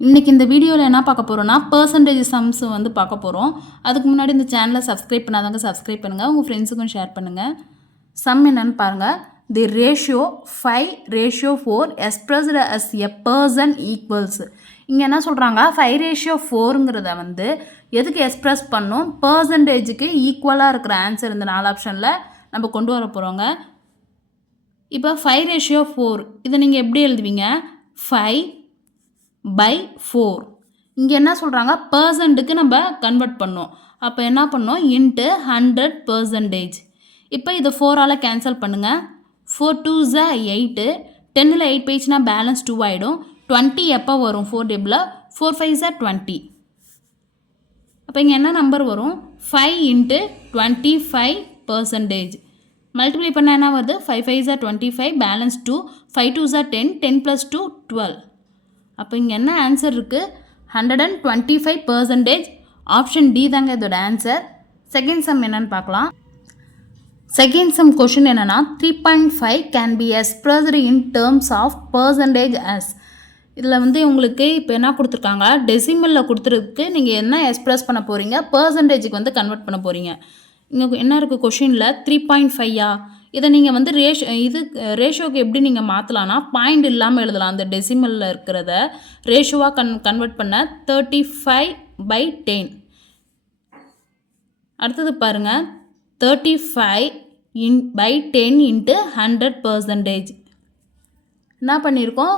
இன்றைக்கி இந்த வீடியோவில் என்ன பார்க்க போகிறோன்னா பர்சன்டேஜ் சம்ஸ் வந்து பார்க்க போகிறோம். அதுக்கு முன்னாடி இந்த சேனலை சப்ஸ்கிரைப் பண்ணாதவங்க சப்ஸ்கிரைப் பண்ணுங்கள், உங்கள் ஃப்ரெண்ட்ஸுக்கும் ஷேர் பண்ணுங்கள். சம் என்னன்னு பாருங்கள். The ratio 5:4 expressed as a percent equals. இங்கே என்ன சொல்கிறாங்க, 5:4ங்கிறத வந்து எதுக்கு எக்ஸ்ப்ரெஸ் பண்ணும், பர்சன்டேஜுக்கு ஈக்குவலாக இருக்கிற ஆன்சர் இந்த 4 ஆப்ஷனில் நம்ம கொண்டு வர போகிறோங்க. இப்போ 5:4 இதை நீங்கள் எப்படி எழுதுவீங்க, 5/4. இங்கே என்ன சொல்கிறாங்க, பர்சன்ட்டுக்கு நம்ம கன்வெர்ட் பண்ணோம். அப்போ என்ன பண்ணோம், இன்ட்டு 100%. இப்போ இதை 4ஆல் கேன்சல் பண்ணுங்கள். 4 2s 8, 10ல் 8 போயிடுச்சுன்னா பேலன்ஸ் 2 ஆகிடும். 20 எப்போ வரும் 4 டேபிளில், 4 5s 20. அப்போ இங்கே என்ன நம்பர் வரும், 5 × 25%. மல்டிப்ளை பண்ணால் என்ன வருது, 5 5s 25, பேலன்ஸ் 2, 5 2s 10, 10 + 2 12. அப்போ இங்கே என்ன ஆன்சர் இருக்குது, 125%. ஆப்ஷன் டி தாங்க இதோட ஆன்சர். செகண்ட் சம் என்னன்னு பார்க்கலாம். செகண்ட் சம் கொஷின் என்னென்னா, 3.5 can be expressed in terms of percentage as. இதில் வந்து உங்களுக்கு இப்போ என்ன கொடுத்துருக்காங்க, டெசிமலில் கொடுத்துருக்கு. நீங்கள் என்ன எக்ஸ்ப்ரெஸ் பண்ண போகிறீங்க, பர்சன்டேஜுக்கு வந்து கன்வெர்ட் பண்ண போகிறீங்க. இங்கே என்ன இருக்குது கொஷினில், 3.5யா, இதை நீங்கள் வந்து ரேஷியோக்கு எப்படி நீங்கள் மாற்றலான்னா, பாயிண்ட் இல்லாமல் எழுதலாம். அந்த டெசிமலில் இருக்கிறத ரேஷியோவாக கன்வெர்ட் பண்ண 35/10. அடுத்தது பாருங்கள், 35/10 × 100%. என்ன பண்ணியிருக்கோம்,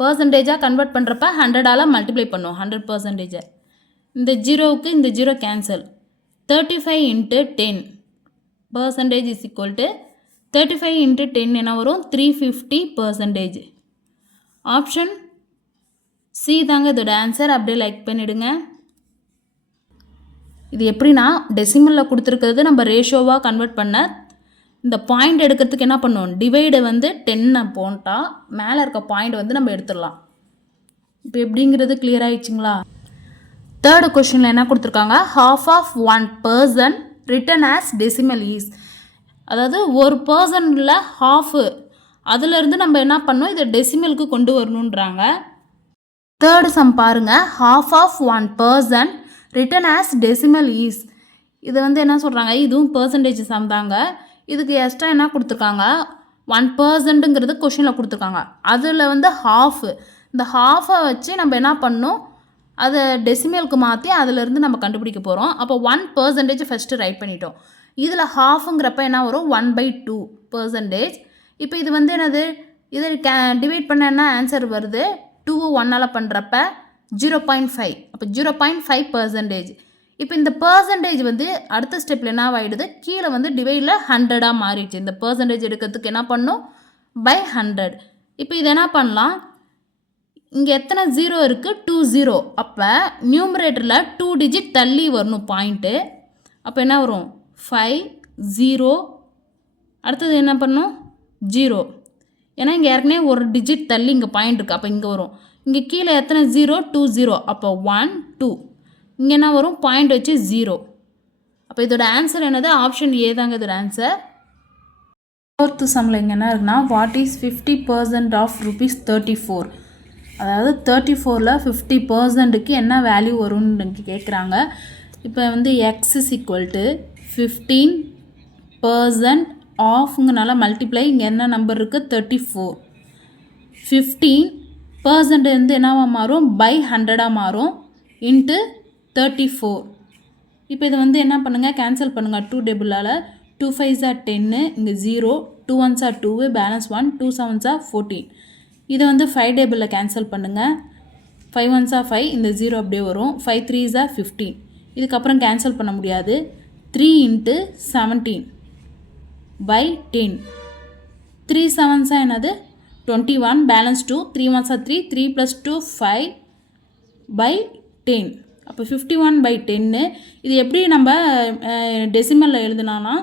பர்சன்டேஜாக கன்வெர்ட் பண்ணுறப்ப 100ஆல் மல்டிப்ளை பண்ணோம் 100%. இந்த ஜீரோவுக்கு இந்த zero cancel. 35 × 10 percentage is equal to 35 × 10 என்ன வரும், 350%. ஆப்ஷன் சி தாங்க இதோட ஆன்சர். அப்படியே லைக் பண்ணிவிடுங்க. இது எப்படின்னா, டெசிமலில் கொடுத்துருக்கிறது நம்ம ரேஷியோவாக கன்வெர்ட் பண்ண, இந்த பாயிண்ட் எடுக்கிறதுக்கு என்ன பண்ணுவோம், டிவைடை வந்து 10 போட்டால் மேலே இருக்க பாயிண்ட் வந்து நம்ம எடுத்துடலாம். இப்போ எப்படிங்கிறது கிளியர் ஆகிடுச்சிங்களா. தேர்டு கொஷினில் என்ன கொடுத்துருக்காங்க, half of 1% written as decimal is. அதாவது ஒரு பர்சனில் ஹாஃபு, அதிலிருந்து நம்ம என்ன பண்ணோம், இதை டெசிமலுக்கு கொண்டு வரணுன்றாங்க. தேர்டு சம் பாருங்கள், half of 1% written as decimal is. இது வந்து என்ன சொல்கிறாங்க, இதுவும் பர்சன்டேஜ் சம் தாங்க. இதுக்கு எக்ஸ்ட்ரா என்ன கொடுத்துருக்காங்க, 1%ங்கிறது கொஷினில் கொடுத்துருக்காங்க. அதில் வந்து ஹாஃபு, இந்த ஹாஃபை வச்சு நம்ம என்ன பண்ணணும், அதை டெசிமலுக்கு மாற்றி அதிலிருந்து நம்ம கண்டுபிடிக்க போகிறோம். அப்போ 1% ஃபஸ்ட்டு ரைட் பண்ணிட்டோம். இதில் ஹாஃபுங்கிறப்ப என்ன வரும், 1/2%. இப்போ இது வந்து என்னது, இதை டிவைட் பண்ண என்ன ஆன்சர் வருது, 2 1ஆல் பண்ணுறப்ப 0.5. அப்போ 0.5%. இப்போ இந்த பர்சன்டேஜ் வந்து அடுத்த ஸ்டெப்பில் என்ன ஆகிடுது, கீழே வந்து டிவைடில் 100ஆக மாறிடுச்சு. இந்த பர்சன்டேஜ் எடுக்கிறதுக்கு என்ன பண்ணணும், /100. இப்போ இது என்ன பண்ணலாம், இங்கே எத்தனை ஜீரோ இருக்குது, 2 0. அப்போ நியூமரேட்டரில் 2 டிஜிட் தள்ளி வரணும் பாயிண்ட்டு. அப்போ என்ன வரும், 5 0. அடுத்தது என்ன பண்ணணும், 0. ஏன்னா இங்கே ஏற்கனவே ஒரு டிஜிட் தள்ளி இங்கே பாயிண்ட் இருக்குது. அப்போ இங்கே வரும், இங்கே கீழே எத்தனை 0, 2 0. அப்போ 1 2. இங்கே என்ன வரும், பாயிண்ட் வச்சு 0. அப்போ இதோட ஆன்சர் என்னது, ஆப்ஷன் ஏ தாங்க இதோட ஆன்சர். ஃபோர்த்து சம்மில் இங்கே என்ன இருக்குன்னா, வாட் இஸ் 50% ஆஃப் ₹34. அதாவது 34ல் 50%க்கு என்ன வேல்யூ வரும்னு கேட்குறாங்க. இப்போ வந்து x is equal to 15% ஆஃப்ங்கனால multiply, இங்கே என்ன நம்பர் இருக்குது, 34. 15% வந்து என்னவா மாறும், /100ஆக மாறும், இன்ட்டு 34. இப்போ இதை வந்து என்ன பண்ணுங்கள், கேன்சல் பண்ணுங்கள் 2 டேபிளால். 2 5s 10, இங்கே 0, 2 1s 2, பேலன்ஸ் 1, 2 7s 14. இதை வந்து 5 டேபிளில் கேன்சல் பண்ணுங்கள். 5 1s 5, இந்த 0 அப்படியே வரும். 5 3s 15. இதுக்கப்புறம் கேன்சல் பண்ண முடியாது. 3 × 17/10. 3 7s என்னது, 21, பேலன்ஸ் 2, 3 1s 3, 3 + 2 5/10. அப்போ 51/10. இது எப்படி நம்ம டெசிமலில் எழுதுனானா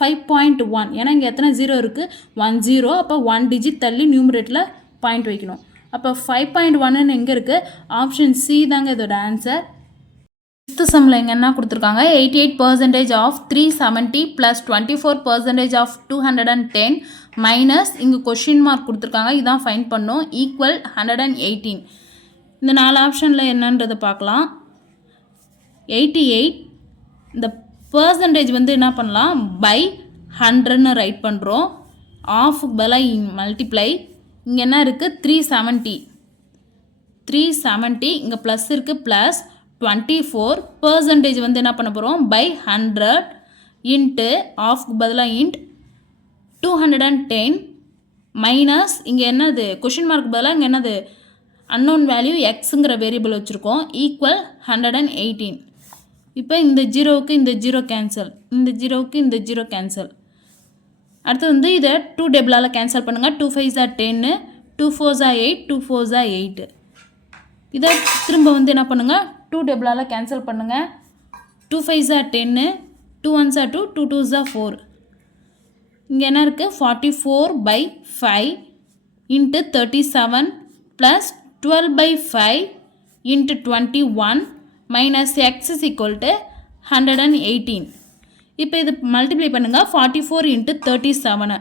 5.1. ஏன்னா இங்கே எத்தனை 0 இருக்குது, 1 0. அப்போ 1 டிஜிட் தள்ளி நியூமரேட்டில் பாயிண்ட் வைக்கணும். அப்போ 5.1ன்னு எங்கே இருக்குது, ஆப்ஷன் சி தாங்க இதோட ஆன்சர். ஃபிஃப்த்து சம்மில் இங்கே என்ன கொடுத்துருக்காங்க, 88% ஆஃப் 370 + 24% ஆஃப் 210 மைனஸ் இங்கே கொஷின் மார்க் கொடுத்துருக்காங்க. இதான் ஃபைண்ட் பண்ணோம், ஈக்குவல் 118. இந்த 4 ஆப்ஷனில் என்னன்றதை பார்க்கலாம். 88 இந்த பர்சன்டேஜ் வந்து என்ன பண்ணலாம் பை 100ன்னு ரைட் பண்ணுறோம். ஆஃபுக்கு பதிலாக மல்டிப்ளை. இங்கே என்ன இருக்குது 370 இங்கே ப்ளஸ் இருக்குது ப்ளஸ் 24 பர்சன்டேஜ் வந்து என்ன பண்ண போகிறோம் பை 100 இன்ட்டு ஆஃப்க்கு பதிலாக இன்ட் 210 மைனஸ் இங்கே என்னது கொஷின் மார்க் பதிலாக இங்கே என்னது அன்னோன் வேல்யூ எக்ஸுங்கிற வேரியபிள் வச்சுருக்கோம் ஈக்குவல் 118. இப்போ இந்த ஜீரோவுக்கு இந்த ஜீரோ கேன்சல், இந்த ஜீரோவுக்கு இந்த ஜீரோ கேன்சல். அடுத்து வந்து இதை 2 டேபிளால் கேன்சல் பண்ணுங்கள். 2 5s are 10, 2 4s are 8, 2 4s are 8. இதை திரும்ப வந்து என்ன பண்ணுங்கள் 2 டேபிளால் கேன்சல் பண்ணுங்கள். 2 5s are 10, 2 1s are 2, 2 2s are 4. இங்கே என்ன இருக்குது 44/5 into 37 plus 12/5 into 21 minus X is equal to 118. இப்போ இது மல்டிப்ளை பண்ணுங்கள் 44 இன்ட்டு 37.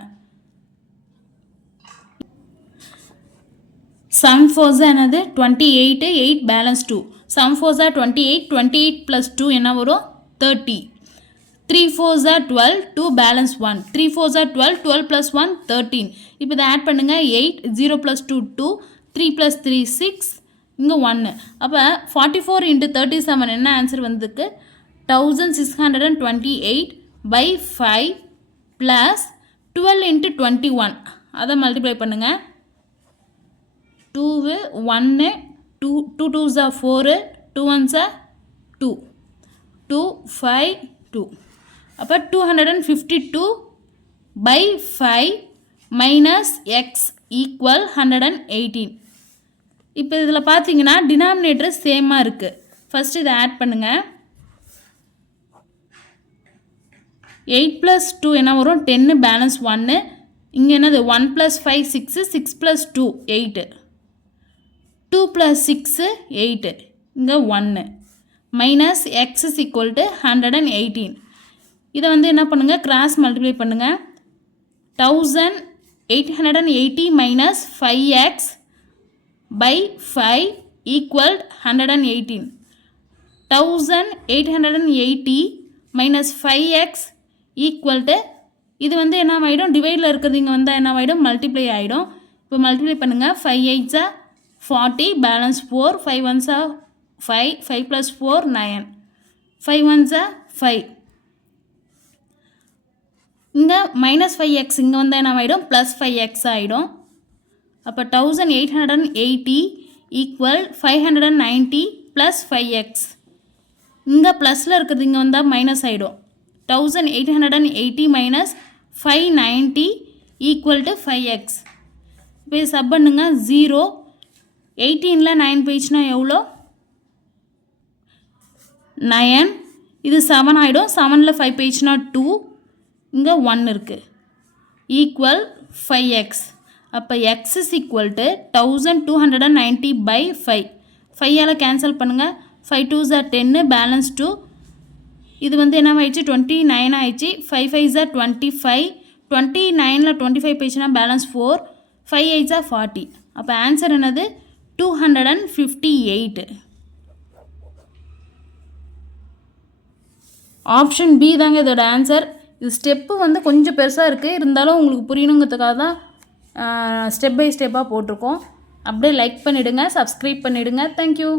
7 4s என்னது 28, 8 பேலன்ஸ் 2. 7 4s 28, 28 ப்ளஸ் 2 என்ன வரும் 30. 3 4s 12, 2 பேலன்ஸ் 1. 3 4s 12, 12 plus 1 13. இப்போ இதை ஆட் பண்ணுங்கள் 8, 0 ப்ளஸ் 2 2, 3 ப்ளஸ் 3 6, இங்கே 1. அப்போ 44 இன்ட்டு 37 என்ன ஆன்சர் வந்ததுக்கு 1628/5 ப்ளஸ் 12 இன்ட்டு 21 அதை மல்டிப்ளை பண்ணுங்கள். 2 1 2 2 2s are 4, 2 1s are 2, 2 5 2. அப்போ 252/5 மைனஸ் எக்ஸ் ஈக்குவல் 118. இப்போ இதில் பார்த்தீங்கன்னா டினாமினேட்டர் சேமாக இருக்குது. ஃபஸ்ட்டு இதை ஆட் பண்ணுங்கள். 8 ப்ளஸ் 2 என்ன வரும் 10 பேலன்ஸ் 1. இங்கே என்னது 1 ப்ளஸ் 5 6, 6 ப்ளஸ் 2 8, 2 ப்ளஸ் 6 8, இங்கே 1 minus X is equal to 118. இதை வந்து என்ன பண்ணுங்கள் கிராஸ் மல்டிப்ளை பண்ணுங்கள். 1880 minus 5x/5 equal 118. 1880 minus 5x equal to இது வந்து என்ன ஆகிடும் டிவைடில் இருக்கிறது இங்கே வந்தால் என்ன ஆகிடும் மல்டிப்ளை ஆகிடும். இப்போ மல்டிப்ளை பண்ணுங்கள். 5 8s are 40 balance 4, 5 1s are 5, 5 plus 4 9, 5 1s are 5. இங்கே மைனஸ் 5x இங்கே வந்தால் என்ன ஆகிடும் ப்ளஸ் 5x ஆகிடும். அப்போ 1880 ஈக்குவல் 590 ப்ளஸ் 5x. இங்கே ப்ளஸில் இருக்கிறது இங்கே வந்தால் மைனஸ் ஆகிடும். 1880 மைனஸ் 590 ஈக்குவல் டு 5x. இப்போ இது சப் பண்ணுங்க 0. 18ல் 9 போயிடுச்சுன்னா எவ்வளோ 9. இது 7 ஆகிடும். 7ல் 5 போயிடுச்சுன்னா 2, இங்கே 1 இருக்குது ஈக்குவல் 5x. அப்போ எக்ஸ் இஸ் ஈக்குவல் டு 1290/5. 5ஆல் கேன்சல் பண்ணுங்கள். 5 2s are 10 பேலன்ஸ் 2. இது வந்து என்ன ஆயிடுச்சு 29 ஆயிடுச்சு. 5 5s are 25, 29ல் 25 போயிடுச்சுன்னா பேலன்ஸ் 4, 5 8s are 40. அப்போ ஆன்சர் என்னது 258. ஆப்ஷன் பி தாங்க இதோட ஆன்சர். இது ஸ்டெப்பு வந்து கொஞ்சம் பெருசாக இருக்குது, இருந்தாலும் உங்களுக்கு புரியணுங்கிறதுக்காக தான் ஸ்டெப் பை ஸ்டெப்பாக போட்டிருக்கோம். அப்படியே லைக் பண்ணிவிடுங்க, சப்ஸ்கிரைப் பண்ணிவிடுங்க. தேங்க்யூ.